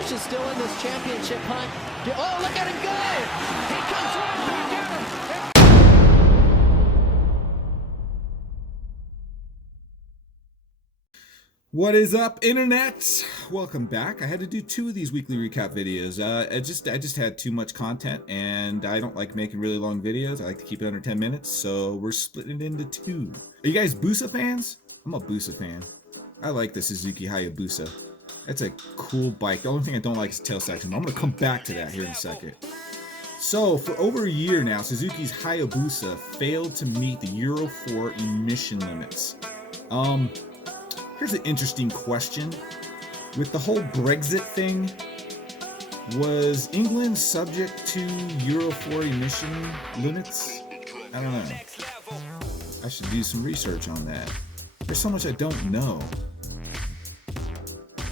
Porsche is still in this championship hunt. Oh, look at him go! He comes right back at him. What is up, internet? Welcome back. I had to do 2 of these weekly recap videos. I just had too much content, and I don't like making really long videos. I like to keep it under 10 minutes, so we're splitting it into 2. Are you guys Busa fans? I'm a Busa fan. I like the Suzuki Hayabusa. That's a cool bike. The only thing I don't like is tail section. I'm gonna come back to that here in a second. So, for over a year now, Suzuki's Hayabusa failed to meet the Euro 4 emission limits. Here's an interesting question. With the whole Brexit thing, was England subject to Euro 4 emission limits? I don't know. I should do some research on that. There's so much I don't know.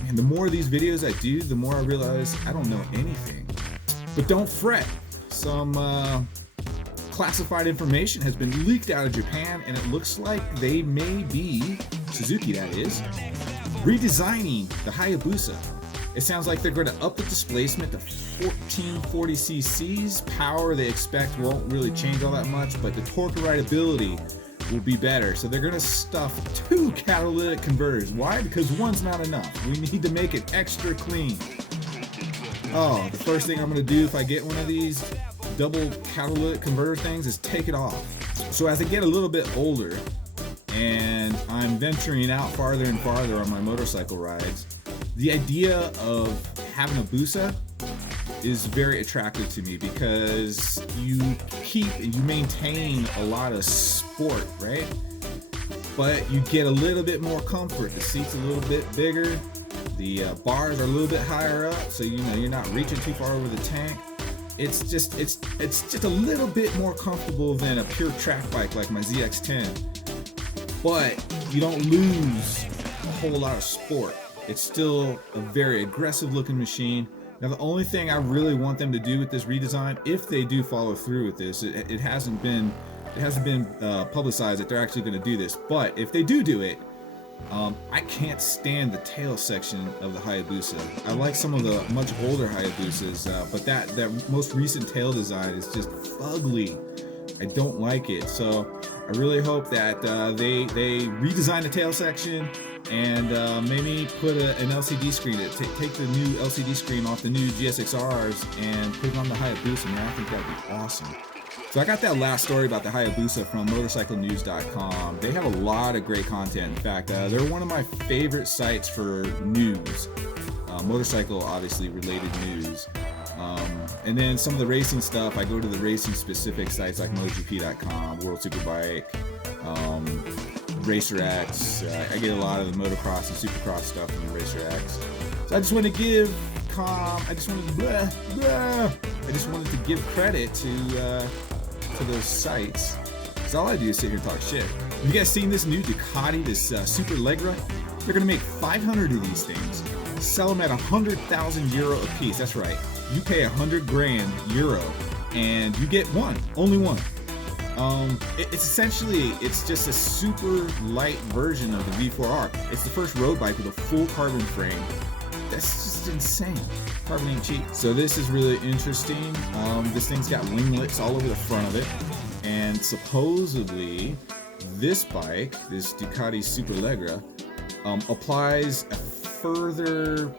And the more of these videos I do, the more I realize I don't know anything. But don't fret. Some classified information has been leaked out of Japan, and it looks like they may be, Suzuki that is, redesigning the Hayabusa. It sounds like they're going to up the displacement to 1440 cc's. Power they expect won't really change all that much, but the torque rideability will be better. So they're going to stuff 2 catalytic converters. Why? Because one's not enough. We need to make it extra clean. Oh, the first thing I'm going to do if I get one of these double catalytic converter things is take it off. So as I get a little bit older and I'm venturing out farther and farther on my motorcycle rides, the idea of having a Busa is very attractive to me because you keep and you maintain a lot of sport, right? But you get a little bit more comfort. The seat's a little bit bigger. The bars are a little bit higher up, so you know you're not reaching too far over the tank. It's just a little bit more comfortable than a pure track bike like my ZX10. But you don't lose a whole lot of sport. It's still a very aggressive looking machine. Now the only thing I really want them to do with this redesign, if they do follow through with this, it hasn't been publicized that they're actually going to do this. But if they do it, I can't stand the tail section of the Hayabusa. I like some of the much older Hayabusas, but that most recent tail design is just ugly. I don't like it. So I really hope that they redesign the tail section and maybe put an LCD screen. Take the new LCD screen off the new GSX-Rs and put it on the Hayabusa. Man, I think that'd be awesome. So I got that last story about the Hayabusa from motorcyclenews.com. They have a lot of great content. In fact, they're one of my favorite sites for news. Motorcycle, obviously, related news. And then some of the racing stuff, I go to the racing specific sites like MotoGP.com, World Superbike, Racer X. I get a lot of the motocross and supercross stuff from the Racer X. So I just want to give give credit to those sites. Because all I do is sit here and talk shit. Have you guys seen this new Ducati, this Superleggera? They're going to make 500 of these things. Sell them at 100,000 euro a piece. That's right. You pay 100 grand euro and you get one. Only one. It's just a super light version of the V4R. It's the first road bike with a full carbon frame. That's just insane. Carbon ain't cheap. So this is really interesting. This thing's got winglets all over the front of it. And supposedly this bike, this Ducati Superleggera, applies a further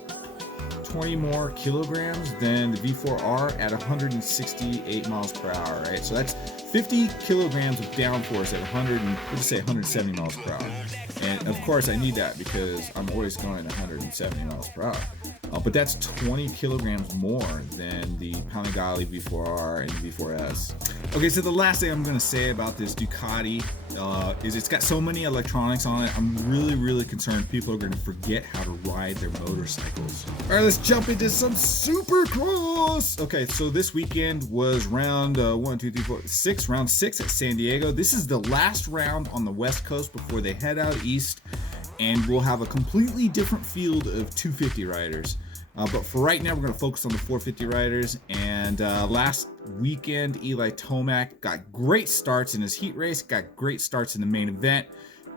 20 more kilograms than the V4R at 168 miles per hour, right? So that's 50 kilograms of downforce at 170 miles per hour. And of course I need that because I'm always going 170 miles per hour. But that's 20 kilograms more than the Panigale V4R and V4S. Okay, so the last thing I'm going to say about this Ducati is it's got so many electronics on it. I'm really concerned people are going to forget how to ride their motorcycles. All right, let's jump into some Supercross. Okay, so this weekend was round round 6 at San Diego. This is the last round on the West Coast before they head out east, and we'll have a completely different field of 250 riders. But for right now, we're going to focus on the 450 riders. And last weekend, Eli Tomac got great starts in his heat race, got great starts in the main event,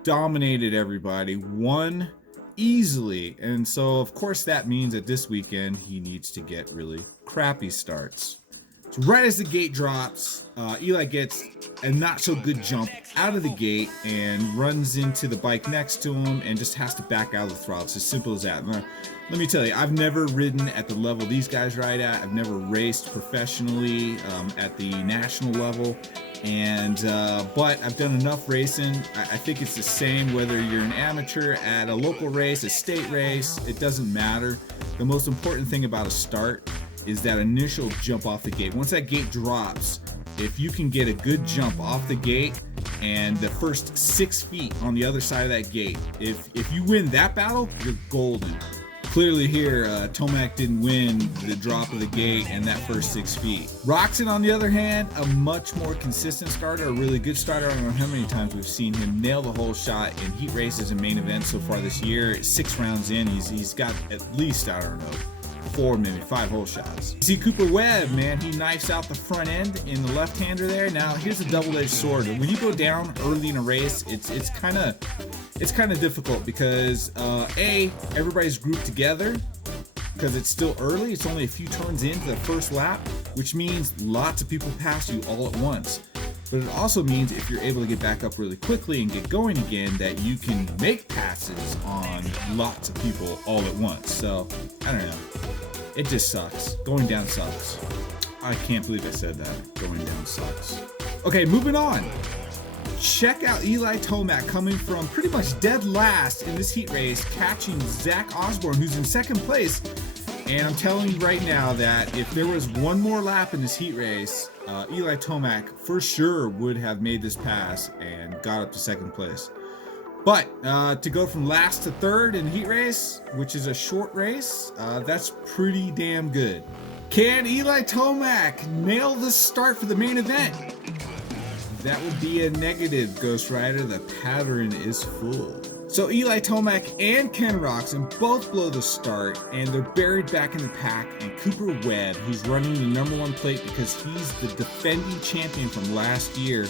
dominated everybody, won easily. And so, of course, that means that this weekend he needs to get really crappy starts. So right as the gate drops, Eli gets a not so good jump out of the gate and runs into the bike next to him and just has to back out of the throttle. It's as simple as that. Now, let me tell you, I've never ridden at the level these guys ride at. I've never raced professionally at the national level. And but I've done enough racing. I think it's the same whether you're an amateur at a local race, a state race. It doesn't matter. The most important thing about a start is that initial jump off the gate. Once that gate drops, if you can get a good jump off the gate and the first 6 feet on the other side of that gate, if you win that battle, you're golden. Clearly here, Tomac didn't win the drop of the gate and that first 6 feet. Roczen, on the other hand, a much more consistent starter, a really good starter. I don't know how many times we've seen him nail the whole shot in heat races and main events so far this year. 6 rounds in, he's got at least, I don't know, 4, maybe 5 hole shots. You see Cooper Webb, man, he knifes out the front end in the left-hander there. Now, here's a double-edged sword. When you go down early in a race, it's kind of difficult because everybody's grouped together because it's still early. It's only a few turns into the first lap, which means lots of people pass you all at once. But it also means if you're able to get back up really quickly and get going again, that you can make passes on lots of people all at once. So, I don't know. It just sucks. Going down sucks. I can't believe I said that. Going down sucks. Okay, moving on. Check out Eli Tomac coming from pretty much dead last in this heat race, catching Zach Osborne, who's in second place. And I'm telling you right now that if there was one more lap in this heat race, Eli Tomac for sure would have made this pass and got up to second place. But to go from last to third in the heat race, which is a short race, that's pretty damn good. Can Eli Tomac nail the start for the main event? That would be a negative, Ghost Rider. The pattern is full. So Eli Tomac and Ken Roczen both blow the start, and they're buried back in the pack. And Cooper Webb, who's running the #1 plate because he's the defending champion from last year,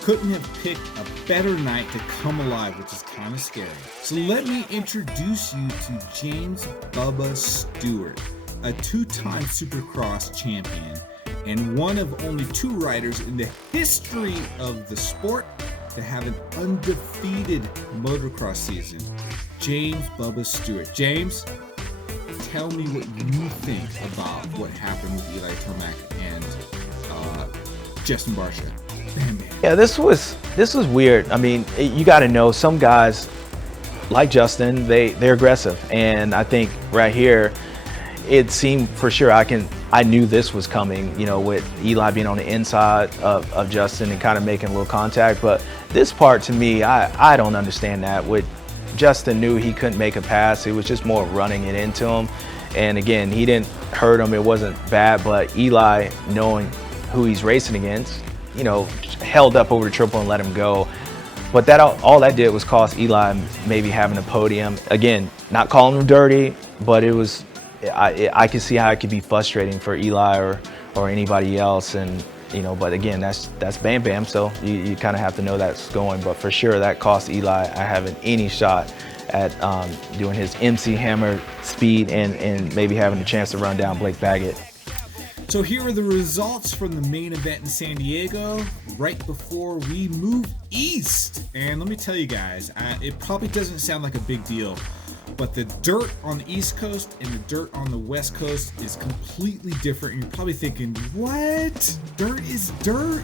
couldn't have picked a better night to come alive, which is kind of scary. So let me introduce you to James Bubba Stewart, a 2-time Supercross champion and one of only 2 riders in the history of the sport to have an undefeated motocross season. James Bubba Stewart. James, tell me what you think about what happened with Eli Tomac and Justin Barcia. Bam, bam. Yeah, this was weird. I mean, you got to know some guys like Justin, they're aggressive, and I think right here it seemed for sure I knew this was coming, you know, with Eli being on the inside of Justin and kind of making a little contact. But this part to me, I don't understand that. With Justin knew he couldn't make a pass. It was just more running it into him. And again, he didn't hurt him. It wasn't bad, but Eli, knowing who he's racing against, you know, held up over the triple and let him go. But that all that did was cost Eli maybe having a podium. Again, not calling him dirty, but it was, I can see how it could be frustrating for Eli or anybody else. And, you know, but again, that's Bam Bam, so you kind of have to know that's going. But for sure, that cost Eli having any shot at doing his MC Hammer speed and maybe having a chance to run down Blake Baggett. So here are the results from the main event in San Diego right before we move east. And let me tell you guys, it probably doesn't sound like a big deal, but the dirt on the East Coast and the dirt on the West Coast is completely different. And you're probably thinking, what? Dirt is dirt?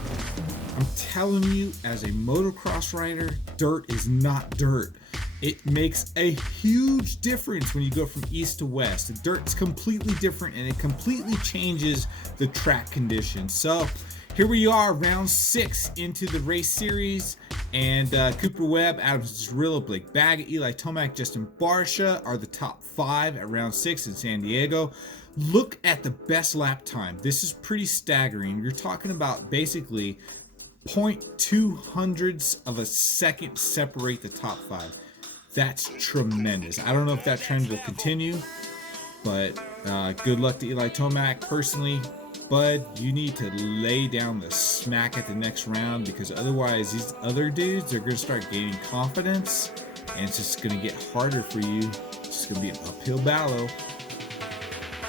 I'm telling you, as a motocross rider, dirt is not dirt. It makes a huge difference when you go from east to west. The dirt's completely different and it completely changes the track conditions. So here we are, round 6 into the race series, and Cooper Webb, Adam Cirillo, Blake Baggett, Eli Tomac, Justin Barcia are the top 5 at round 6 in San Diego. Look at the best lap time. This is pretty staggering. You're talking about basically 0.2 of a second separate the top 5. That's tremendous. I don't know if that trend will continue, but good luck to Eli Tomac. Personally, bud, you need to lay down the smack at the next round, because otherwise these other dudes are going to start gaining confidence and it's just going to get harder for you. It's just going to be an uphill battle.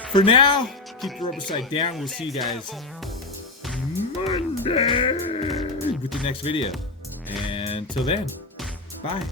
For now, keep the rubber side down. We'll see you guys Monday with the next video. And until then, bye.